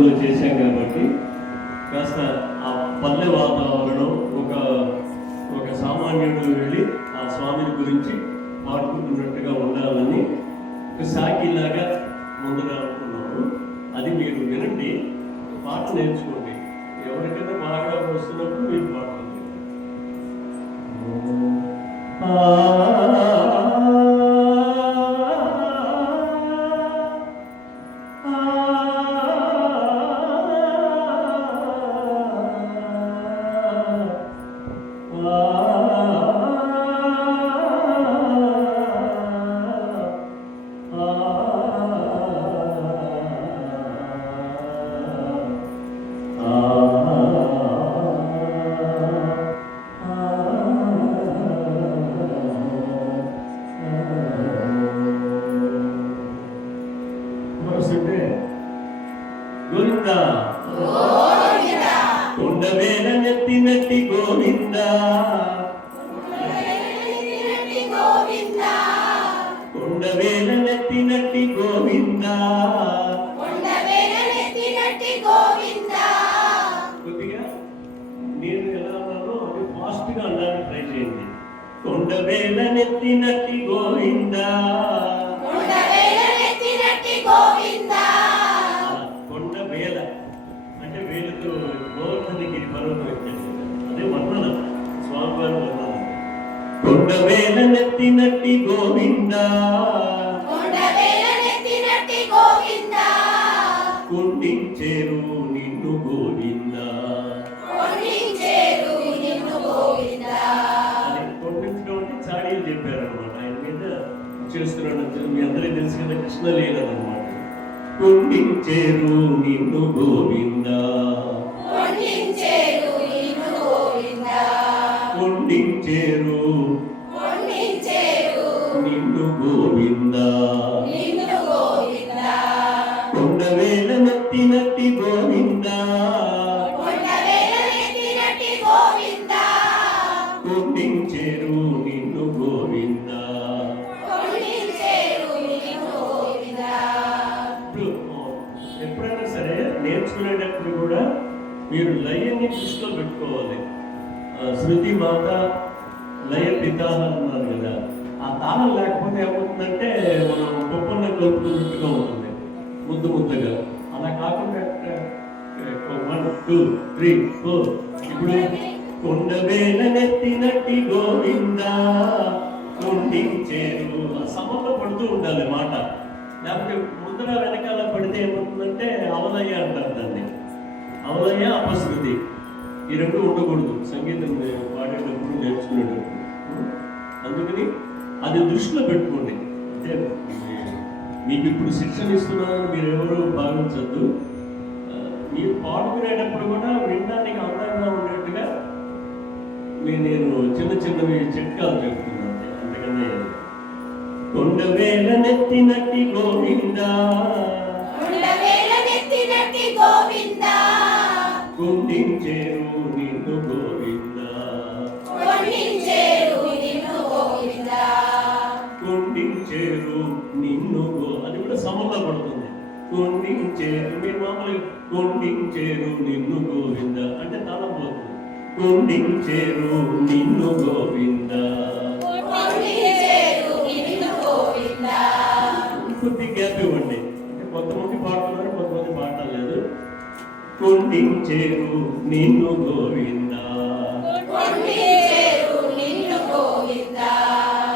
మండపంలో చేశాం కాబట్టి కాస్త ఆ పల్లె వాతావరణం ఒక సామాన్యుడు వెళ్ళి ఆ స్వామిని గురించి పాడుకుంటున్నట్టుగా ఉండాలని ఒక సాకిలాగా ముందర అనుకున్నాము. అది మీరు వినండి, పాట నేర్చుకోండి. ఎవరికైనా బాగా వస్తున్నప్పుడు మీరు పాడుతుంది. గోవింద కొండవేల నెత్తినట్టి గోవింద, కొండవేల నెత్తినట్టి గోవింద, కొద్దిగా నేను ఎలా అన్నానో అది ఫాస్ట్ గా అన్నాను, ట్రై చేయండి. కొండవేల నెత్తినట్టి గోవింద, కొండవేల అంటే వేలుతో గోవర్ధనగిరి పర్వతం ఎక్కాడు, అదే వర్ణన, స్వామివారి వర్ణన. కొండవేల నెత్తినట్టి గోవింద, కుండించేరు నిన్ను గోవింద. అది కొండించడం అంటే చాడీలు చెప్పారు అనమాట, ఆయన మీద చేస్తున్నాడు. మీ అందరికీ తెలిసి కదా కృష్ణలీల అనమాట. కుండించేరు నిన్ను గోవింద, కుండించేరు నిన్ను గోవింద. కొండవేల నెత్తినట్టి గోవింద, కుండించేరు నిన్ను గోవింద. ఎప్పుడైనా సరే నేర్చుకునేటప్పుడు కూడా మీరు లయని దృష్టిలో పెట్టుకోవాలి. శృతి మాత లయ పిత అన్నారు కదా, ఆ తాళం లేకపోతే ఏమవుతుందంటే మనం గొప్పన్న కలుపుతున్నట్టుగా ఉంటుంది, ముద్దగా. అలా కాకుండా 1 2 3 4 ఇప్పుడు కొండవేల నెత్తినట్టి గోవింద, కుండించేరు సమతో పడుతూ ఉండాలి మాట. లేకపోతే ముందర వెనకాల పడితే ఏమవుతుందంటే అవలయ్య అంటారు దాన్ని, అవలయ్య అపశృతి, ఈ రెండు ఉండకూడదు సంగీతం పాడేటప్పుడు నేర్చుకునేటప్పుడు. అందుకని అది దృష్టిలో పెట్టుకోండి. అంటే మీకు ఇప్పుడు శిక్షణ ఇస్తున్నారని మీరు ఎవరు భావించద్దు. మీరు పాడుకునేటప్పుడు కూడా వినడానికి అందంగా ఉండేట్టుగా నేను చిన్నవి చిట్కాలు చెప్తున్నాను, అంతకన్నా. కొండవేల నెత్తినట్టి గోవింద, కుండించేరు నిన్ను గోవింద, కుండించేరు నిన్ను అది కూడా సమలో పడుతుంది. కుండించేరు మీరు మామూలుగా కుండించేరు నిన్ను గోవింద అంటే తాళం పోతుంది. కుండించేరు నిన్ను గోవింద, కొద్ది గ్యాప్ ఇవ్వండి. అంటే కొంతమంది పాడుతున్నారు, కొంతమంది పాడలేదు. కుండించేరు నిన్ను గోవింద,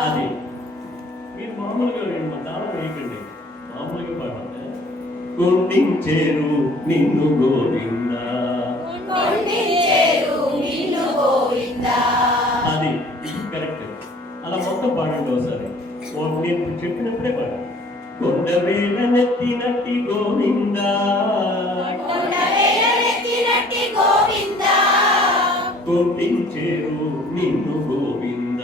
అది మీరు మామూలుగా దానం వేయకండి, మామూలుగా పాడండి. కుండించేరు నిన్ను గోవింద, అది కరెక్ట్. అలా మొత్తం పాడండి ఒకసారి, నేను చెప్పినప్పుడే పాడండి. కొండవేల నెత్తినట్టి గోవింద, కుండించేరు నిన్ను గోవింద.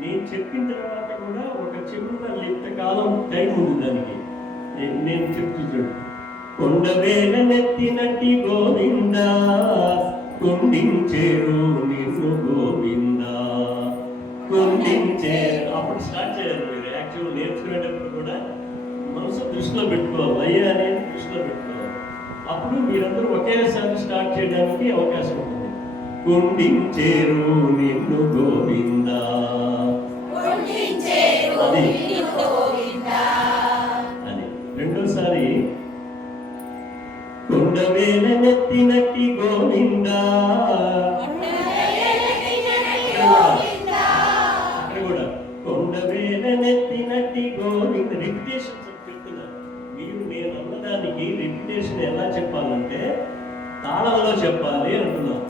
నేను చెప్పిన తర్వాత కూడా ఒక చిన్న కాలం టైం ఉంది దానికి. నేను చెప్తున్నాడు. కొండవేల నెత్తినట్టి గోవింద, కుండించేరు నిన్ను గోవింద, కుండించేరు. అప్పుడు స్టార్ట్ చేయాలి మీరు. యాక్చువల్ నేర్చుకునేటప్పుడు కూడా మనసు దృష్టిలో పెట్టుకోవాలి, లయ అనేది దృష్టిలో పెట్టుకోవాలి. అప్పుడు మీరందరూ ఒకేసారి స్టార్ట్ చేయడానికి అవకాశం ఉంటుంది. కుండించేరు నిన్ను గోవిందా, అది అని. రెండోసారి కొండవేల నెత్తినట్టి గోవిందా, అక్కడ కూడా కొండవేల నెత్తినట్టి గోవింద. రిపిటేషన్ చెప్తున్నారు. మీరు నేను అన్నదానికి రిపిటేషన్ ఎలా చెప్పాలంటే తాళంలో చెప్పాలి అంటున్నాం.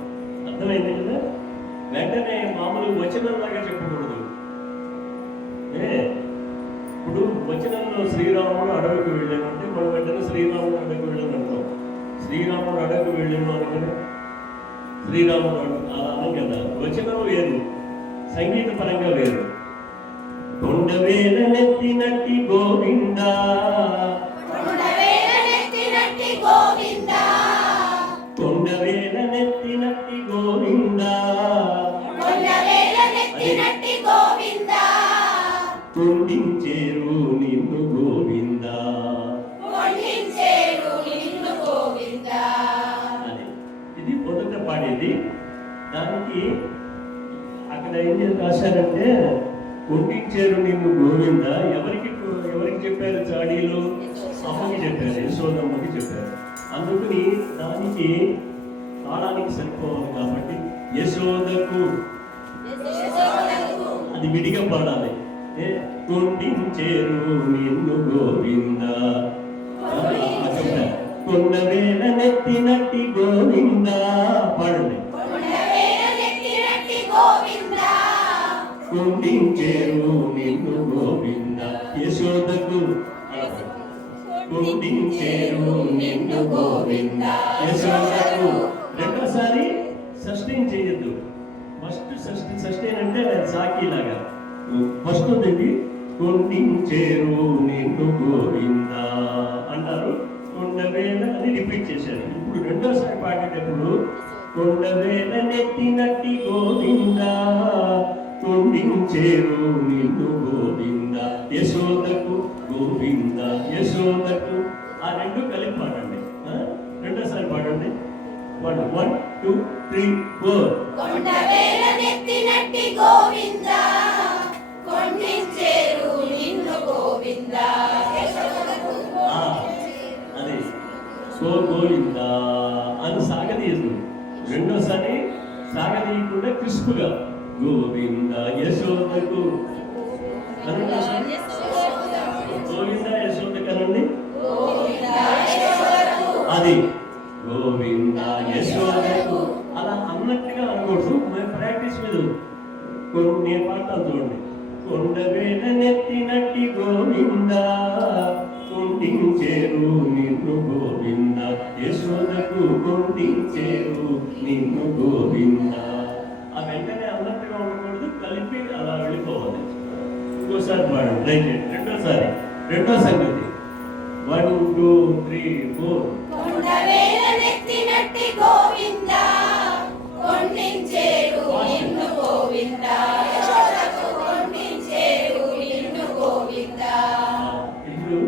అర్థమైంది కదా? వెంటనే మామూలు వచనంలాగా చెప్పకూడదు. ఇప్పుడు వచనంలో శ్రీరాముడు అడవికి వెళ్ళానంటే మనం వెంటనే శ్రీరాముడు అడవికి వెళ్ళాను అంటాం. శ్రీరాముడు అడవికి వెళ్ళాను అనగానే శ్రీరాముడు అనం కదా. వచనం వేరు, సంగీత పరంగా వేరు. కొండవేల నెత్తినట్టి గోవిందా, కొండవేల నెత్తినట్టి గోవిందా, కుండించేరు నిన్ను గోవిందా అని. ఇది మొదట పాడేది. దానికి అక్కడ ఏం రాశారంటే కుండించేరు నిన్ను గోవిందా ఎవరికి చెప్పారు? చాడీలు అమ్మకి చెప్పారు, యశోదమ్మకి చెప్పారు. అందుకని దానికి తాళానికి సరిపోవాలి కాబట్టి యశోదకు అది విడిగా పాడాలి. కుండించేరు నిన్ను గోవిందా, కొండవేల నెత్తినట్టి గోవిందా పాడండి. కుండించేరు నిన్ను గోవిందా, యశోదకు కుండించేరు నిన్ను గోవిందా, యశోదకు. రెండోసారి సస్టైన్ చేయొద్దు. ఫస్ట్ సస్టైన్ అంటే సాకిలాగా. ఫస్ట్ ఉంది కుండించేరు నిన్ను గోవిందా అంటారు. కొండవేల అని రిపీట్ చేశారు. ఇప్పుడు రెండోసారి పాడేటప్పుడు కొండవేల నెత్తినట్టి గోవిందా, కుండించేరు నిన్ను గోవిందా, యశోదకు గోవిందా, యశోదకు. ఆ రెండు కలిపి పాడండి. రెండోసారి పాడండి. 1 2 3 4. కొండవేల నెత్తినట్టి గోవిందా, కొండించేరు నిన్ను గోవిందా, అది గోవిందా అని సాగదీయదు. రెండోసారి సాగదీయకుండా క్రిస్పుగా గోవిందా యశోదకు గోవిందా యశోదకు అనండి. అది గోవిందా యశోదకు అలా అన్నట్టుగా అనకూడదు. మేము ప్రాక్టీస్ మీద నేను పాడతాను చూడండి. కొండవేల నెత్తినట్టి గోవిందా, కుండించేరు నిన్ను గోవిందా, యశోదకు కుండించేరు నిన్ను గోవిందా. ఆ వెంటనే అన్నట్టుగా ఉండకూడదు, కలిపి అలా వెళ్ళిపోవాలి. ఇంకోసారి పాడండి, ట్రై చేయండి. రెండో సంగతి 1 2 3 4. కొండవేల నెత్తినట్టి గోవిందా, కొండించేరు నిన్ను గోవిందా, యశోదకు కొండించేరు నిన్ను గోవిందా. ఇప్పుడు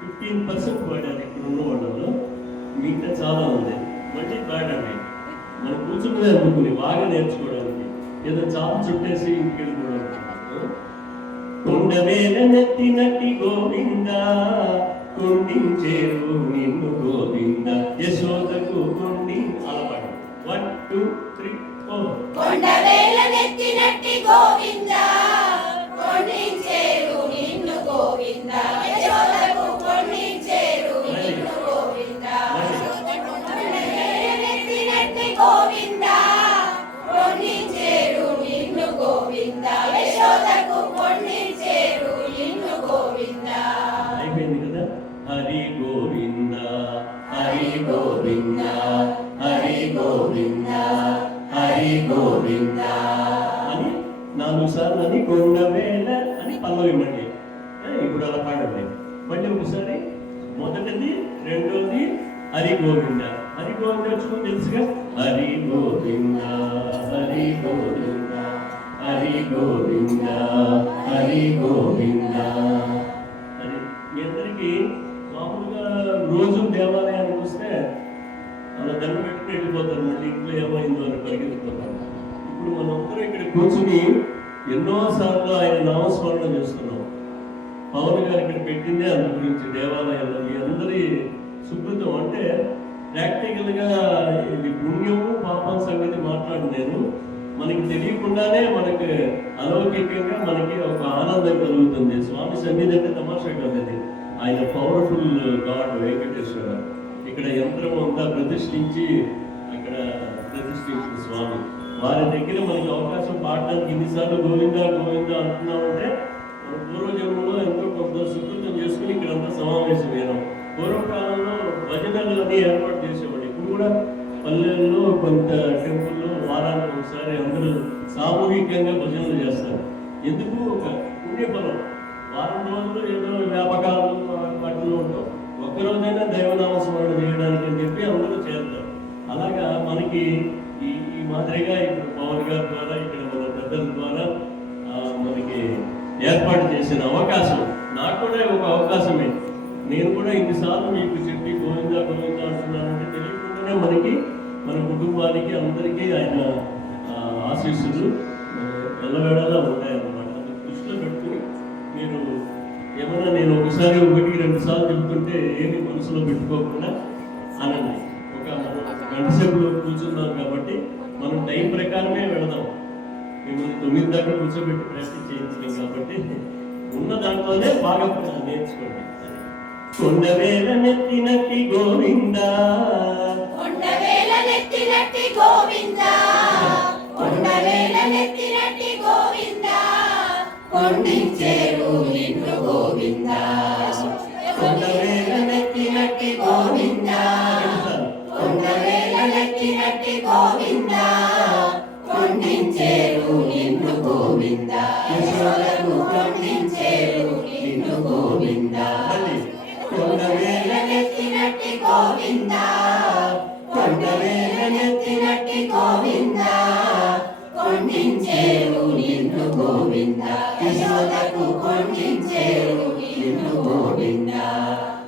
15% పాడారు ఇక్కడ ఉన్న వాళ్ళలో. మిగతా చాలా ఉంది. మళ్ళీ పాడండి. మనం కూర్చున్నదే అనుకుని బాగా నేర్చుకోవడానికి, ఏదో చాపు చుట్టేసి ఇంటికి వెళ్ళిపోవడానికి. కొండవేల నెత్తినట్టి గోవిందా, కొండించేరు నిన్ను గోవిందా, యశోదకు కొండి. అలా పాడు. 1 2 3 4. కొండవేల నెత్తినట్టి గోవిందా, కొండించేరు నిన్ను గోవిందా, యశోదకు కొండించేరు నిన్ను గోవిందా. కొండవేల నెత్తినట్టి గోవిందా, కొండించేరు నిన్ను గోవిందా, యశోదకు కొండించేరు నిన్ను గోవిందా. అయిపోయింది కదా. హరి గోవింద హరి గోవింద హరి గోవింద హరి గోవింద అని 4 సార్లు అని కొండవేల అని పల్లవి మళ్ళీ. ఇప్పుడు అలా పాడండి. మళ్ళీ ఒకసారి మొదటిది, రెండోది హరి గోవింద. హరి గోవింద వచ్చుకుని తెలుసుగా. హరి గోవింద హరి గోవింద హరి గోవింద హరి గోవింద చెప్తున్నాను. ఇప్పుడు మనందరం ఇక్కడ కూర్చుని ఎన్నోసార్లు ఆయన నామస్మరణ చేస్తున్నాం. పవన్ గారు ఇక్కడ పెట్టిందే అందు గురించి దేవాలయంలో మీ అందరి సుకృతం. అంటే ప్రాక్టికల్గా ఇది పుణ్యము పాపం సంగతి మాట్లాడు నేను. మనకి తెలియకుండానే మనకి అలౌకికంగా మనకి ఒక ఆనందం కలుగుతుంది. స్వామి సన్నిధి అంటే తమాషా కాదు, ఆయన పవర్ఫుల్ గాడ్ వెంకటేశ్వర. ఇక్కడ యంత్రం అంతా ప్రతిష్ఠించి అక్కడ ప్రతిష్ఠించిన స్వామి వారి దగ్గర మనకి అవకాశం పాడడానికి ఇన్నిసార్లు గోవిందా గోవిందా అంటున్నామంటే మన పూర్వజన్మలో ఎంతో కొంత సుకృతం చేసుకుని ఇక్కడంతా సమావేశమైనాం. పూర్వకాలంలో భజనలు అన్నీ ఏర్పాటు చేసేవాడు. ఇప్పుడు కూడా పల్లెల్లో కొంత టెంపుల్లో వారానికి ఒకసారి అందరూ సామూహికంగా భజనలు చేస్తారు. ఎందుకు? ఒక పుణ్యఫలం. వారం రోజులు ఏదో వ్యాపకాలు వాటిలో ఉంటాం, ఒక్కరోజైనా దైవనామ స్మరణ చేయడానికి అని చెప్పి అందరూ చేస్తారు. అలాగా మనకి ఈ మాదిరిగా ఇప్పుడు పవన్ గారి ద్వారా ఇక్కడ మన పెద్దల ద్వారా మనకి ఏర్పాటు చేసిన అవకాశం నాకు కూడా ఒక అవకాశమే. నేను కూడా ఇన్నిసార్లు మీకు చెప్పి గోవిందా గోవిందా అంటున్నానంటే తెలియకుండానే మనకి మన కుటుంబానికి అందరికీ ఆయన ఆశీస్సులు ఎల్లవేళలా ఉంటాయన్నమాట. అది దృష్టిలో పెట్టుకుని మీరు ఏమన్నా నేను ఒకసారి 1-2 సార్లు చెప్తుంటే ఏమి మనసులో పెట్టుకోకుండా అనండి. ఒక గంట సేపులో కూర్చున్నాం కాబట్టి మనం టైం ప్రకారమే వెళదాం. మిమ్మల్ని 9 దాకా కూర్చోబెట్టి ప్రాక్టీస్ చేయించలేం కాబట్టి ఉన్న దాంట్లోనే బాగా నేర్చుకోండి. కొండవేల నెత్తినట్టి గోవిందా, కొండవేల నెత్తినట్టి గోవిందా, కొండవేల నెత్తినట్టి గోవిందా, కొండించేరు నిన్ను గోవిందా. కొండవేల నెత్తినట్టి గోవిందా, కొండవేల నెత్తినట్టి గోవిందా, కొండించేరు నిన్ను గోవిందా. యశోదకు కొండించేరు నిన్ను గోవిందా. కొండవేల నెత్తినట్టి గోవిందా, కొండవేల నెత్తినట్టి గోవిందా, కొండించేరు నిన్ను గోవిందా. యశోదకు కొండించేరు నిన్ను గోవిందా.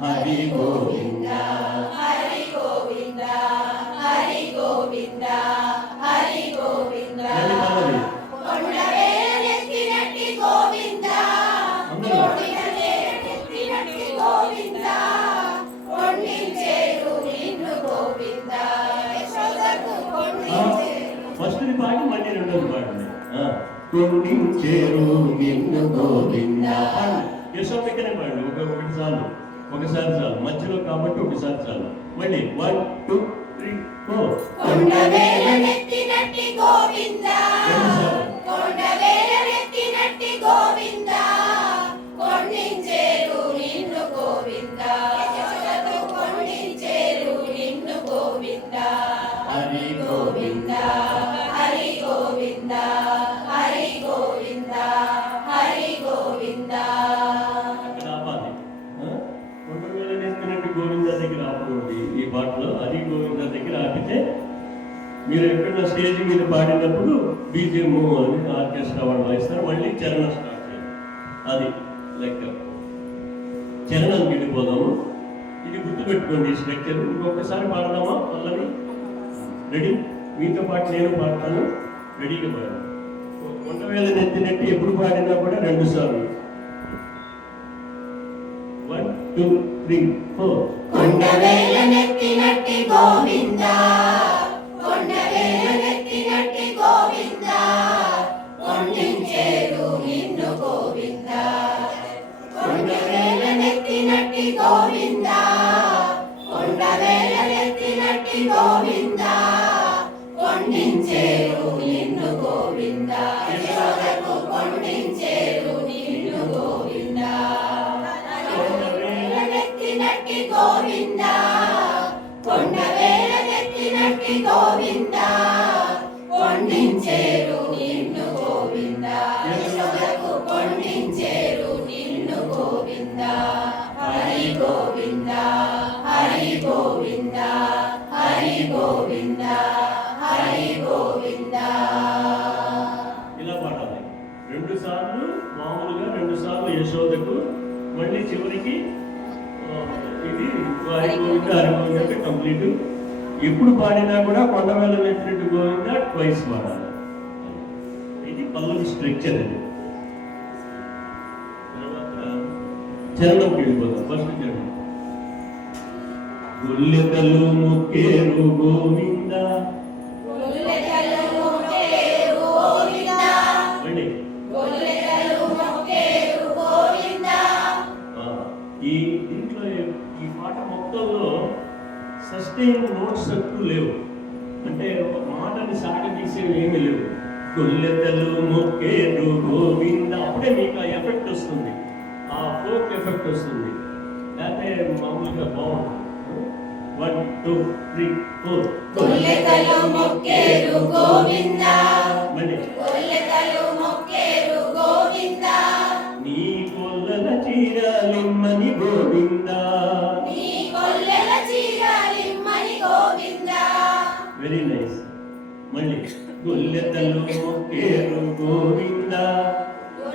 హరి గోవిందా, హరి గోవిందా, హరి గోవిందా, హరి గోవిందా. కొండవేల నెత్తినట్టి గోవిందా, నెత్తినట్టి గోవిందా, కొండించేరు నిన్ను గోవిందా. యశోదకు కొండించేరు. ఫస్ట్ పాడి మళ్ళీ రెండోది పాడండి. కొండించేరు నిన్ను గోవిందా. యశోదకనే పాడండి. ఒకసారి చాలు, మధ్యలో కాబట్టి ఒకసారి చాలు. మళ్ళీ 1 2 3 4. కొండవేల నెత్తినట్టి గోవిందా, కొండవేల నెత్తినట్టి గోవిందా, కొండించేరు నిన్ను గోవిందా. యశోదకు కొండించేరు నిన్ను గోవిందా. హరి గోవిందా, హరి గోవిందా, హరి గోవిందా, హరి గోవిందా. అక్కడ ఆపాలి. కొండవేల నెత్తినట్టి గోవిందా దగ్గర ఆపకూడదు. ఈ పాటలో హరి గోవిందా దగ్గర ఆపితే మీరు ఎక్కడన్నా స్టేజ్ మీద పాడినప్పుడు బీజిఎం అని ఆర్కెస్ట్రా వాళ్ళు వాయిస్తారు. మళ్ళీ చరణం స్టార్ట్ చేయాలి. అది లెక్క. చరణం వెళ్ళిపోదాము. ఇది గుర్తుపెట్టుకోండి స్ట్రక్చర్. ఇంకొకసారి పాడదామా పల్లవి? రెడీ? మీతో పాటు నేను పాడతాను. రెడీగా పాడాను. కొండవేల నెత్తినట్టి ఎప్పుడు పాడినా కూడా 2 సార్లు. 1 2 3 4. కొండవేల నెత్తినట్టి గోవిందా, కొండవేల నెత్తినట్టి గోవిందా, కొండించేరు నిన్ను గోవిందా. కొండవేల నెత్తినట్టి గోవిందా, కొండవేల నెత్తినట్టి గోవిందా, కొండించేరు నిన్ను గోవిందా. యశోదకు కొండించేరు నిన్ను గోవిందా. కొండవేల నెత్తినట్టి గోవిందా, కొండవేల నెత్తినట్టి గోవిందా, కొండించేరు నిన్ను గోవిందా. యశోదకు కొండించేరు నిన్ను గోవిందా. హరి గోవిందా, హరి గోవిందా, హరి గోవిందా, హరి గోవిందా. ఇలా పాడాలి. 2 సార్లు మామూలుగా, 2 సార్లు యశోదకు, మళ్ళీ చివరికి ఇది హరి గోవిందా హరి గోవిందా కంప్లీట్. ఎప్పుడు పాడినా కూడా కొండ మీద పెట్టినట్టు గోవిందా ట్వైస్ పాడాలి. ఇది పల్లవి స్ట్రక్చర్. అది తర్వాత చరణంకి వెళ్ళిపోతాం. ఫస్ట్ చరణం గొల్లెతలు మొక్కేరు గోవింద ఈ దీంట్లో ఈ పాట మొత్తంలో సస్టైన్ నోట్స్ అంటూ లేవు, అంటే మాటని సాగదీసేవి ఏమీ లేవు. గొల్లెతలు మొక్కేరు గోవింద అప్పుడే మీకు ఆ ఎఫెక్ట్ వస్తుంది, ఆ ఫోక్ ఎఫెక్ట్ వస్తుంది. లేకపోతే మామూలుగా బాగుంటుంది. 1 2 3 4 గొల్లెతలు మొక్కేరు గోవింద మళ్ళీ గొల్లెతలు మొక్కేరు గోవింద నీ కొల్లల చీరలిమ్మని గోవింద నీ కొల్లెల చీరలిమ్మని గోవింద. Very nice. మళ్ళీ గొల్లెతలు మొక్కేరు గోవింద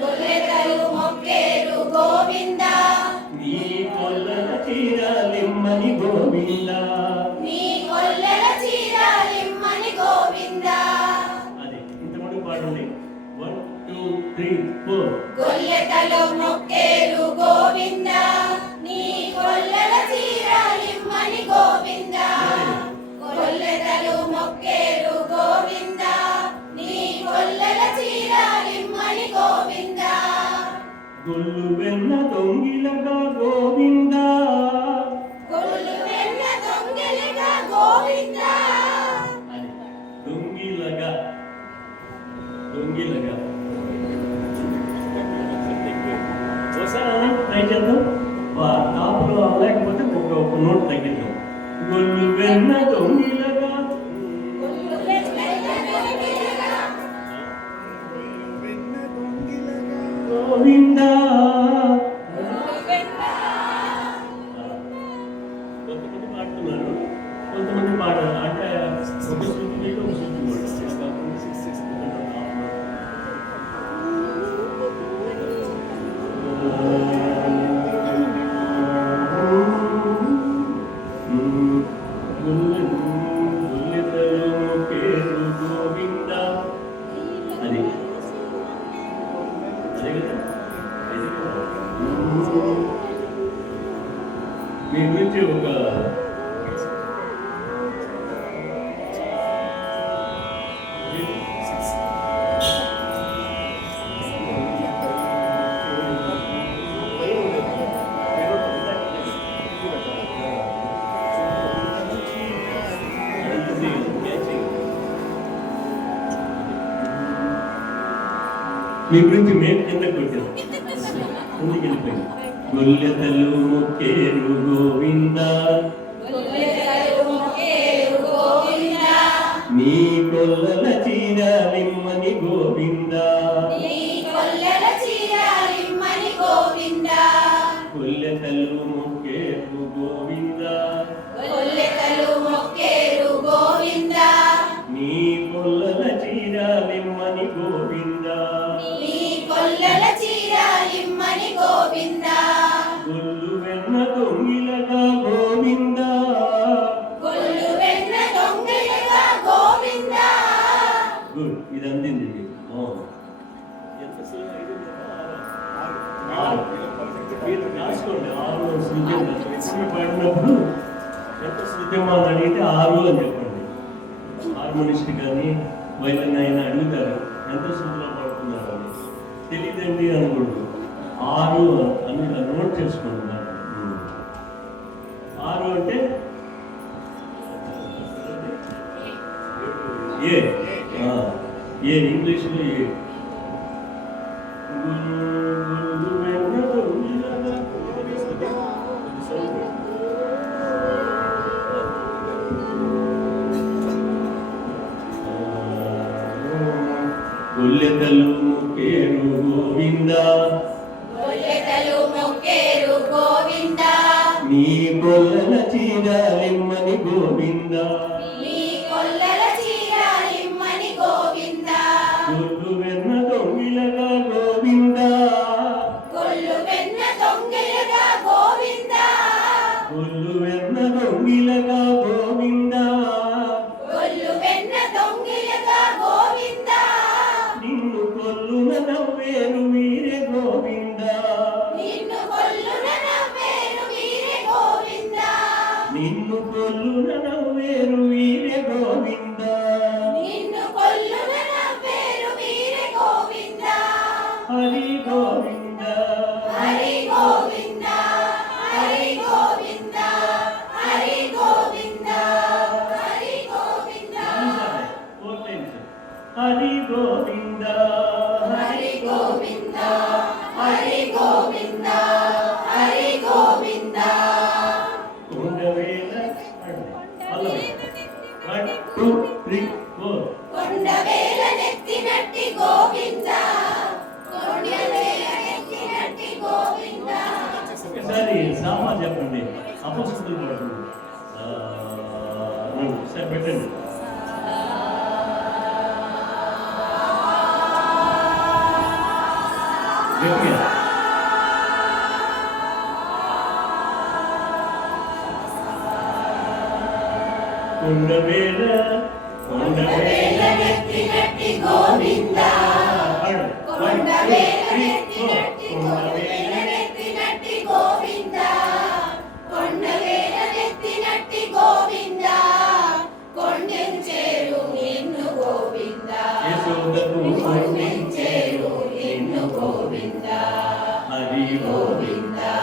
గొల్లెతలు మొక్కేరు గోవింద నీ కొల్లల చీరలిమ్మని గోవింద నీ కొల్లెల చీరలిమ్మని గోవింద. అది ఇంతమంది పాడండి. 1 2 3 4 గొల్లెతలు మొక్కేరు గోవింద నీ కొల్లెల చీరలిమ్మని గోవింద గొల్లెతలు మొక్కేరు గోవింద నీ కొల్లెల చీరలిమ్మని గోవింద. గొల్లు వెన్న దొంగిలగా గోవింద గొల్లు వెన్న దొంగలిగా గోవింద అది దొంగిలగా దొంగిలగా ఒకసారి ట్రై చేద్దాం. టాప్లో లేకపోతే ఒక నోట్ తగ్గిద్దాం. గొల్లు వెన్న దొంగిలగా గొల్లు వెన్న దొంగలిగా గోవింద. గోవింద. కొంతమంది పాడుతున్నారు, కొంతమంది పాడారు. అంటే ఒక శృతి మీద ఒక శృతి కూడా గోవింద. అది అదే కదా. మీ గురించి ఒక మీ గురించి మేము కిందకు వచ్చాం, ముందుకు వెళ్ళిపోయింది. గొల్లెతలు మొక్కేరు గోవింద గొల్లెతలు మొక్కేరు గోవింద నీ కొల్లల చీరలిమ్మని గోవింద నీ కొల్లెల చీరలిమ్మని గోవింద గొల్లెతలు మొక్కేరు గోవింద గొల్లెతలు మొక్కేరు గోవింద నీ కొల్లల చీరలిమ్మని గోవింద నీ కొల్లెల చీరలిమ్మని గోవింద గొల్లు వెన్న దొంగిలగా గోవింద గొల్లు వెన్న దొంగలిగా గోవింద. గుడ్. ఇది అందింది మీకు. ఎంత సులువు అయింది కదా? 6 మీరు రాసుకోండి. 6 శృతి ఎప్పుడు పాడినప్పుడు ఎంత శృతిమా అని అడిగితే 6 అని చెప్పండి. హార్మోనిస్ట్ కానీ వైలన్ అయినా అడుగుతారు ఎంత శృతిలో పాడుతున్నారు అని. తెలియదండి అనకూడదు. 6 అని నోట్ చేసుకోండి. 6 అంటే ఏ ఏ ఇంగ్లీష్లో ఏ. గొల్లెతలు మొక్కేరు గోవింద గొల్లెతలు మొక్కేరు గోవింద నీ కొల్లల చీరలిమ్మని గోవింద నీ కొల్లెల చీరలిమ్మని గోవింద గొల్లు వెన్న దొంగిలగా గోవింద గొల్లు వెన్న దొంగలిగా గోవింద గొల్లు వెన్న దొంగిలగా గోవింద ఒకసారి సామా చెప్పండి, అపస్తుల పాటు ఒకసారి పెట్టండి. గట్టిగా కొండవేల కొండవేల నెత్తినట్టి గోవిందా కొండవేల నెత్తినట్టి గోవిందా కొండవేల నెత్తినట్టి గోవిందా కొండెంచేరు నిన్ను గోవిందా యశోదకు కొండెంచేరు నిన్ను గోవిందా హరి గోవిందా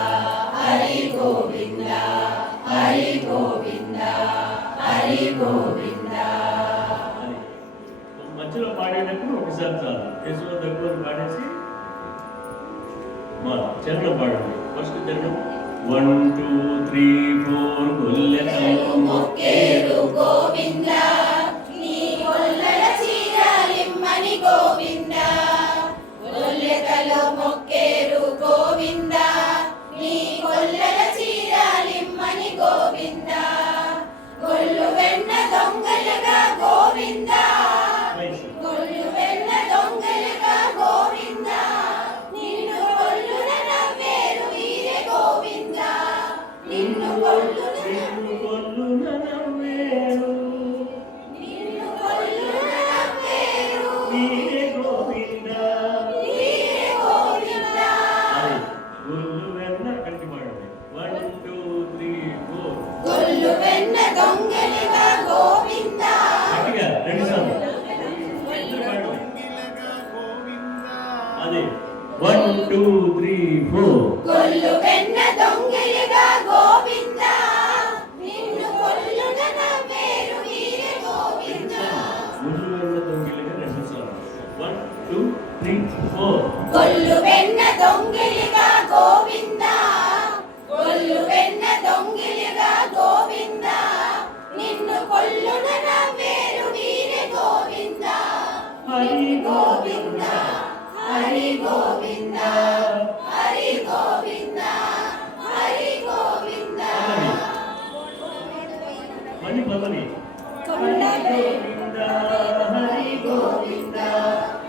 హరి గోవిందా హరి గోవిందా హరి గోవిందా. మధ్యలో పాడేటప్పుడు ఒకసారి చాలు. యశోదకు పాడేసి మా చరణం పాడండి. ఫస్ట్ చరణం 1 2 3 4 గొల్లెతలు మొక్కేరు గోవిందా నీ గొల్లల చీరాలిమ్మని గోవిందా గొల్లెతలు మొక్కేరు గోవిందా నీ గొల్లల చీరాలిమ్మని గోవిందా గొల్లు వెన్న దొంగలుగా గోవిందా గొల్లు వెన్న దొంగలుగా గోవిందా నిన్ను గొల్లున నవ్వేరు వీరే గోవిందా నిన్ను గొల్లున నవ్వేరు నిన్ను గొల్లున నవ్వేరు వీరే గోవిందా వీరే గోవిందా. గొల్లు వెన్న కలిసి పాడండి. 1 2 3 4 గొల్లు వెన్న దొంగలుగా గోవిందా గట్టిగా రెండు సార్లు అదే 1 2 3 4 గొల్లు వెన్న దొంగలుగా గోవిందా నిన్ను గొల్లున నవ్వేరు వీరే గోవిందా గొల్లు వెన్న దొంగిలిగా రెండు సార్లు 1 2 3 4 గొల్లు వెన్న దొంగలుగా గోవిందా గొల్లు వెన్న దొంగలుగా గోవిందా నిన్ను గొల్లున నవ్వేరు వీరే గోవిందా హరి గోవిందా హరి గోవిందా హరి గోవిందా హరి గోవిందా. మళ్ళీ పదని కొండవేల హరి గోవిందా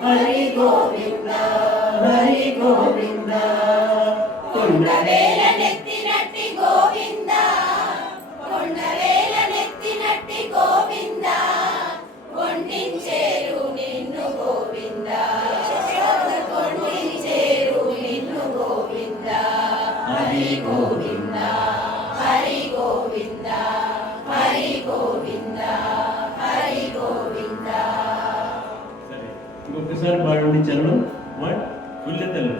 హరి గోవిందా హరి గోవిందా కొండవేల నెత్తినట్టి గోవిందా కొండవేల నెత్తినట్టి గోవిందా కొండించేరు నిన్ను గోవిందా కొండించేరు నిన్ను గోవిందా హరి గోవిందా హరి గోవిందా హరి గోవిందా హరి గోవిందా. సరే ఇంకొకసారి పాడండి చరణం 1 గుల్లెతలు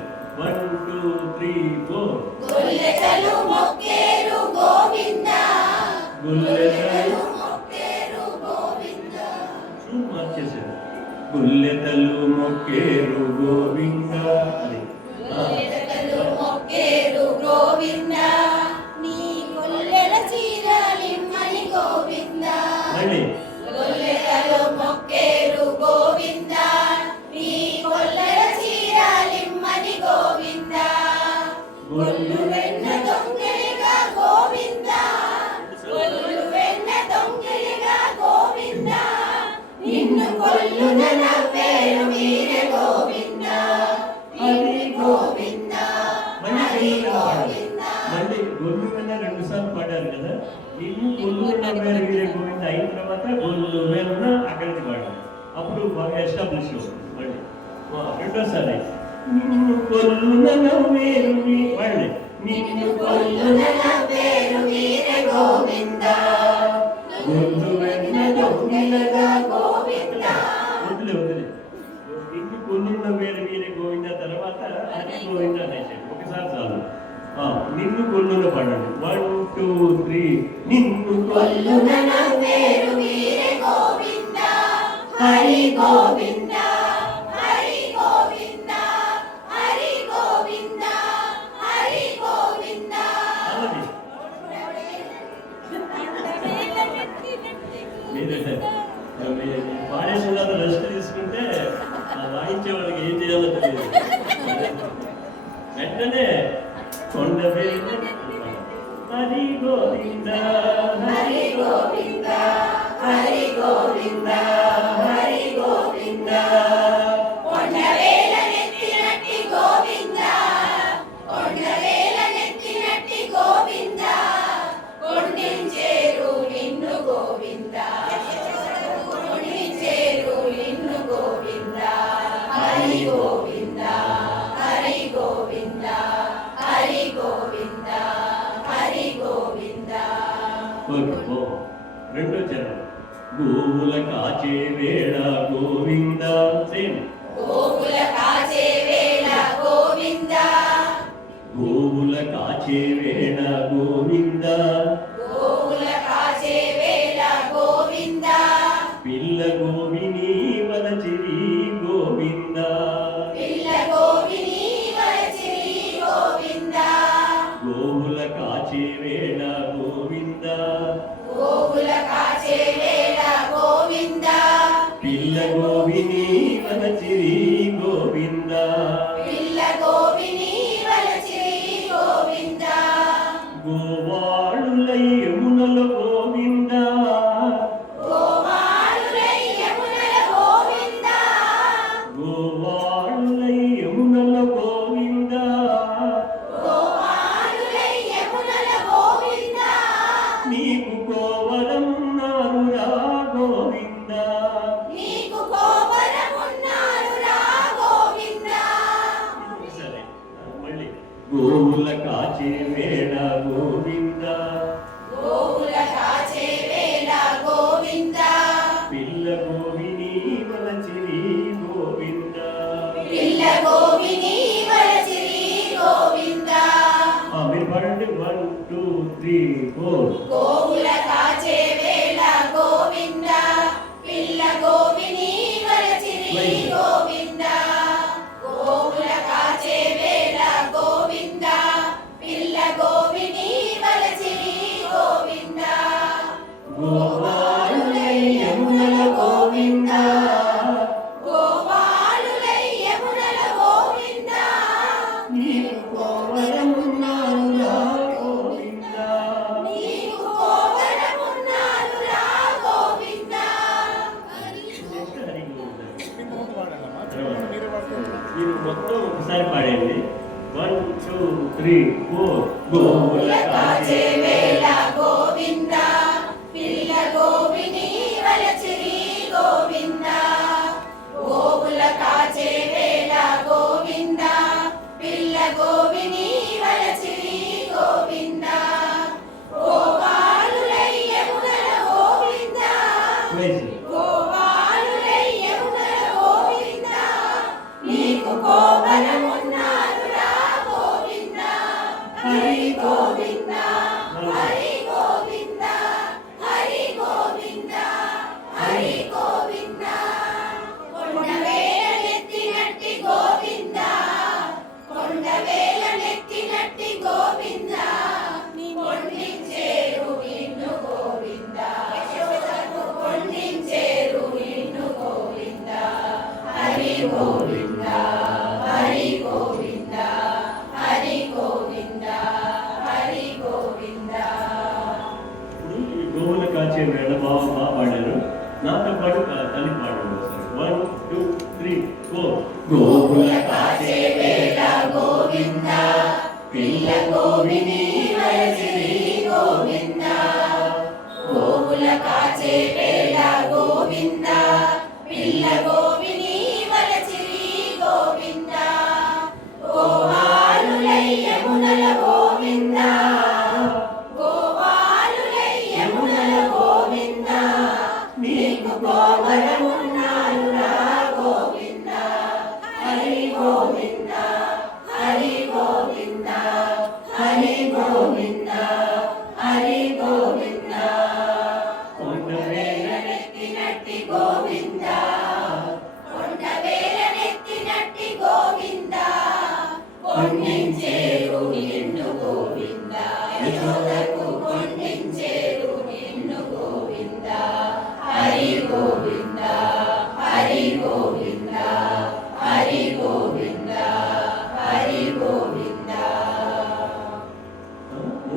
1 2 3 4 గొల్లెతలు మొక్కేరు గోవిందా గుల్లెతలు మొక్కేరు గోవిందా చూడు మార్చేశారు. గుల్లెతలు మొక్కేరు గోవింద అని గొల్లెతలు మొక్కేరు గోవిందా నీ గొల్లెల చీరాలిమ్మని గోవిందా మళ్ళీ గొల్లెతలు మొక్కేరు గోవిందా నీ గొల్లెల చీరాలిమ్మని గోవిందా గొల్లు వెన్న దొంగలిగా గోవిందా గొల్లు వెన్న దొంగలిగా గోవిందా నిన్ను గొల్లున నవ్వేరు వీరే గోవిందా హరి గోవిందా హరి గోవిందా. మళ్ళీ గొల్లు వెన్న రెండు సార్లు పాడారు కదా. నిన్ను గొల్లు వెన్న వీరే గోవింద అయిన తర్వాత గొల్లు వెన్న అక్కడికి పాడారు. అప్పుడు బాగా ఎస్టాబ్లిష్ అవుతుంది. మళ్ళీ రెండోసారి నిన్ను గొల్లున నవ్వేరు మళ్ళీ నిన్ను గొల్లున నవ్వేరు వీరే గోవిందా గొల్లు వెన్న దొంగిలగా గోవిందా వదిలే వదిలే నిన్ను గొల్లున్న వీరే గోవింద తర్వాత హరి గోవింద అనేసాడు. ఒకసారి చాలు. నిన్ను గొల్లున పాడండి. 1 2 3 నిన్ను గొల్లున నవ్వేరు వీరే గోవిందా హరి గోవిందా హరి గోవిందా హరి గోవిందా హరి గోవిందా. అలాగే పాడేసిన తర్వాత రెస్ట్ తీసుకుంటే వాయించే వాళ్ళకి ఏం చేయాలో తెలియదు. వెంటనే కొండ హరి గోవింద హరి గోవింద హరి గోవింద హరి గోవింద కొండవేల నెత్తినట్టి గోవింద కొండవేల నెత్తినట్టి గోవింద కొండించేరు నిన్ను గోవింద కొండించేరు నిన్ను గోవింద హరి గోవింద హరి గోవింద హరి గోవింద హరి గోవింద రెండో చరణం గోవుల కాచే వేళ గోవింద సేమ్ గోవుల కాచే వేళ గోవింద గోవుల కాచే వేళ గోవింద గోవుల కాచే వేళ గోవింద పిల్ల గోవిని వలచిరి గోవింద పిల్ల గోవిని వలచిరి గోవింద గోవుల కాచే వేళ గోవింద గోవుల కాచే వేళ గోవింద పిల్ల గోవిని వలచిరి గోవింద పిల్ల గోవిని వలచిరి గోవింద గోవాళులై యమునల గోవింద గోమాలులై యమునల గోవింద గోవాళులై యమునల గోవింద గోమాలులై యమునల గోవింద నీకు కోవరమున్నారురా గోవింద నీకు కోవరమున్నారురా గోవింద సరే మళ్ళీ గోవుల కాచే వేళ గోవింద గోవుల కాచే వేళ గోవింద పిల్ల గోవిని వలచిరి గోవింద పిల్ల గోవిని వలచిరి గోవింద మీరు పడండి 1 2 3 4 గోవుల కాచే వేళ గోవింద పిల్ల గోవిని వలచిరి గోవింద గోవుల కాచే వేళ గోవింద పిల్ల గోవిని వలచిరి గోవింద గోవాళులై యమునల గోవింద గోపాలులై యమునల గోవింద నీకు కోవరమున్నారురా గోవింద నీకు కోవరమున్నారురా గోవింద మీరు మొత్తం ఒకసారి పాడండి 1 2 3 4 గోవుల కాచే వేళ గోవింద పిల్ల గోవిని వలచిరి గోవింద గోవుల కాచే వేళ గోవింద పిల్ల గోవిని వలచిరి గోవింద గోపాలులై యమునల గోవింద గోపాలులై యమునల గోవింద నీకు కోవరమున్నారురా గోవింద హరి గోవింద హరి గోవింద హరి గోవింద హరి గోవింద కొండవేల నెత్తినట్టి గోవింద కొండవేల నెత్తినట్టి గోవింద కొండించేరు నిన్ను గోవింద కొండించేరు నిన్ను గోవింద హరి గోవింద హరి గోవింద హరి గోవింద హరి గోవింద ఇప్పుడు ఈ గోవుల కాచే వేళ బాగా పాడారు నాతో పాటు కలిపి పాడండి 1 2 3 4 గోవుల కాచే వేళ గోవింద పిల్ల గోవిని వలచిరి గోవింద గోవుల కాచే వేళ గోవింద పిల్ల గోవిని వలచిరి గోవింద గోపాలులై యమునల గోవింద గోపాలులై యమునల గోవింద నీకు కోవరమున్నారురా గోవింద హరి గోవింద హరి గోవింద హరి గోవింద హరి గోవింద కొండవేల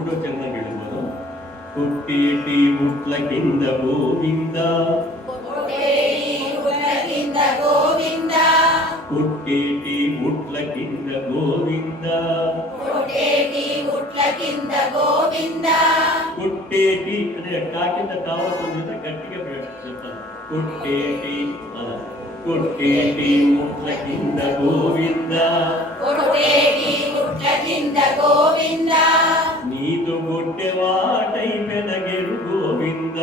మూడో చరణం వెళ్ళిపోదాం. కొట్టేటి ముట్ల కింద గోవింద, కొట్టేటి ముట్ల కింద గోవింద, కొట్టేటి ముట్ల కింద గోవింద, కొట్టేటి ముట్ల కింద గోవింద. కొట్టేటి అనే కా కింద కావాల్సింది గట్టిగా చెప్పాలి. కొట్టేటి అలా కొట్టేటి ముట్ల కింద గోవింద, కొట్టేటి ముట్ల కింద గోవింద. నీతో కొట్టేవాటై పెనగెరు గోవింద,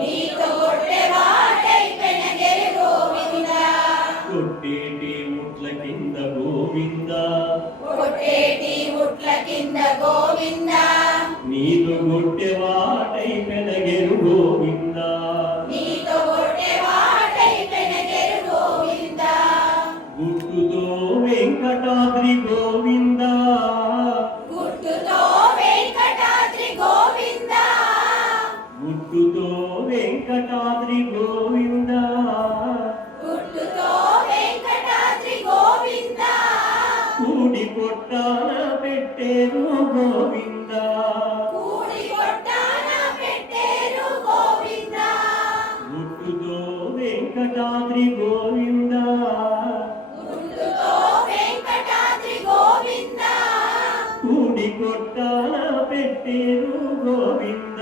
నీతో కొట్టేవాటై పెనగెరు గోవింద. కొట్టేటి ముట్ల కింద గోవింద, కొట్టేటి ముట్ల కింద గోవింద. నీతో కొట్టేవాటై పెనగెరు గోవింద, నీతో కొట్టేవాటై పెనగెరు గోవింద. గుట్టుతో వెంకటాద్రి గోవింద, గుట్టుతో వెంకటాద్రి గోవింద. గుట్టుతో వెంకటాద్రి గోవింద, గుట్టుతో వెంకటాద్రి గోవింద. కూడి కొట్టాన పెట్టేరు గోవింద, కూడి కొట్టాన పెట్టేరు గోవింద. గుట్టుతో వెంకటాద్రి గోవింద, గుట్టుతో వెంకటాద్రి గోవింద. కూడి కొట్టాన పెట్టేరు గోవింద,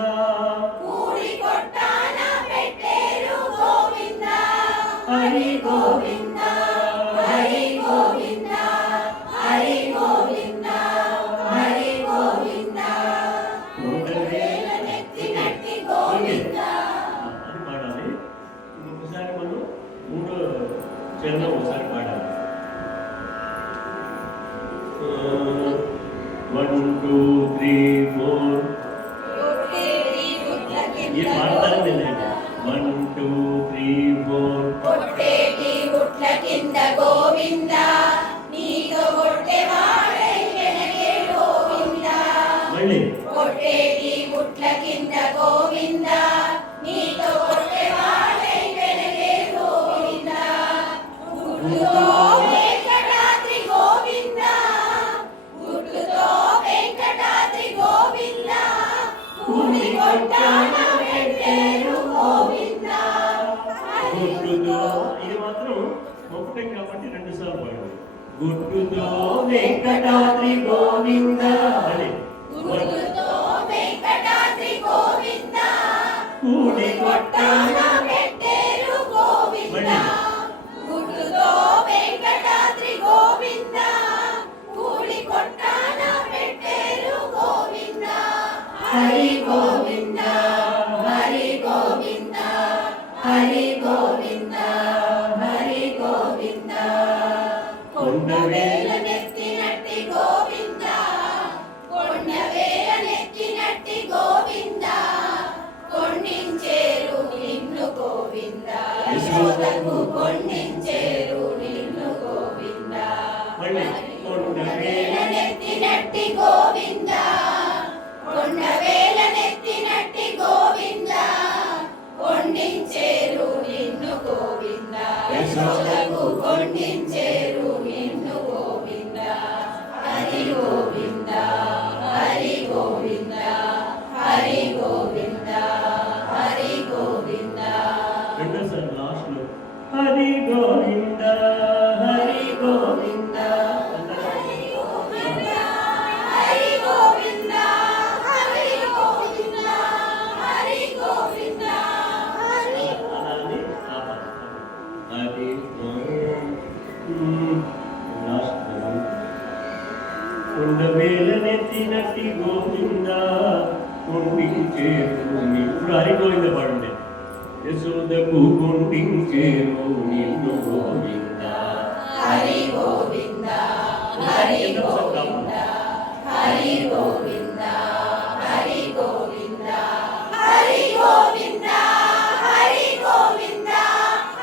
కూడి కొట్టాన పెట్టేరు గోవింద. హరి గోవింద హరి గోవింద హరి గోవింద హరి గోవింద. వేల నెత్తి నట్టి గోవింద. అది పాడాలి. ఇంకొకసారి మనం మూడో చరణం ఒకసారి పాడాలి. 1 2 3 4 కొట్టేటి ముట్ల ఈ కింద పాడతాను గోవింద. నేను. 1 2 3 4 కొట్టేటి ముట్ల కింద గోవింద. నీతో కొట్టేవాడై పెనగెరు గోవింద. మళ్ళీ కొట్టేటి ముట్ల కింద గోవింద. నీతో కొట్టేవాడై పెనగెరు గోవింద. గుట్టుతో వెంకటాద్రి గోవింద. గుట్టుతో వెంకటాద్రి గోవింద. కూడి కొట్టాన పెట్టేరు గోవింద. గుట్టుతో ఇది మాత్రం ఒకటే కాబట్టి 2 సార్లు పాడాలి. గుట్టుతో వెంకటాద్రి గోవింద, మళ్ళీ గుట్టుతో వెంకటాద్రి గోవింద. కూడి కొట్టాన పెట్టేరు గోవింద. మళ్ళీ. గుట్టుతో వెంకటాద్రి గోవింద. కూడి కొట్టాన పెట్టేరు గోవింద. హరి గోవింద హరి గోవింద హరి గోవింద హరి గోవింద. కొండవేల నెత్తినట్టి గోవింద. కొండవేల నెత్తినట్టి గోవింద. కొండించేరు నిన్ను గోవింద. యశోదకు కొండించేరు నిన్ను గోవింద. మళ్ళీ కొండవేల నెత్తినట్టి గోవింద. కొండవేల నెత్తినట్టి గోవింద. కొండించేరు నిన్ను గోవింద. యశోదకు కొండించేరు నిన్ను గోవింద. హరి గోవింద హరి గోవింద హరి గోవింద హరి గోవింద. రెండోసారి లాస్ట్ లో హరి గోవింద హరి గోవింద. హరి గోవింద హరి గోవింద హరి గోవింద హరి గోవింద హరి. అలా అని ఆపాలి. హరి లాస్ట్ కొండవేల నెత్తినట్టి గోవింద, కొండించేరు ఇప్పుడు హరి గోవింద పాడండి. యశోదకు కొండించేరు నిన్ను గోవింద, హరి గోవింద హరి గోవింద హరి గోవింద హరి గోవింద హరి గోవింద హరి గోవింద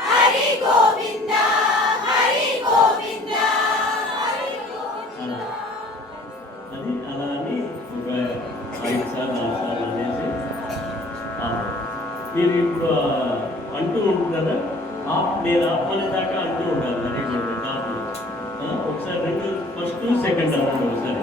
హరి గోవింద హరి గోవింద హరి గోవింద. అది అలా అని ఒక 5 సార్లు 6 సార్లు అనేసి మీరు ఇప్పుడు అంటూ ఉంటున్నారా? నేను ఆత్మని దాకా అంటూ ఉండాలి. హరి గోవింద ఒకసారి 2 ఫస్ట్ సెకండ్ అన్నాను ఒకసారి